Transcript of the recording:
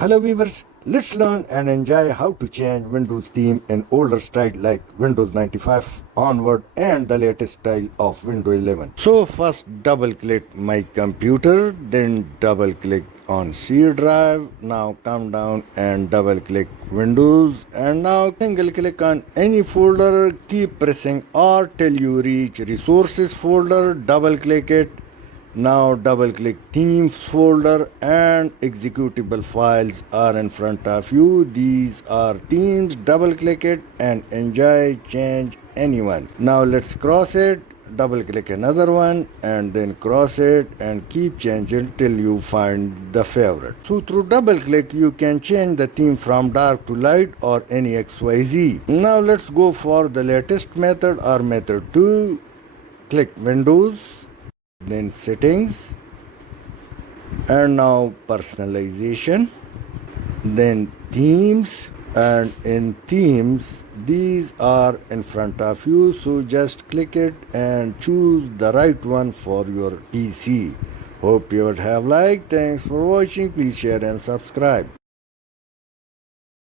Hello viewers, let's learn and enjoy how to change Windows theme in older style like Windows 95 onward and the latest style of Windows 11. So first double click my computer, then double click on C drive. Now come down and double click Windows, and now single click on any folder. Keep pressing R till you reach resources folder, double click it. Now double click themes folder and executable files are in front of you. These are themes. Double click it and enjoy, change anyone. Now let's cross it. Double click another one and then cross it and keep changing till you find the favorite. So through double click you can change the theme from dark to light or any XYZ. Now let's go for the latest method or method 2. Click Windows, then settings, and now personalization, then themes, and in themes these are in front of you, so just click it and choose the right one for your PC. Hope you would have liked. Thanks for watching. Please share and subscribe.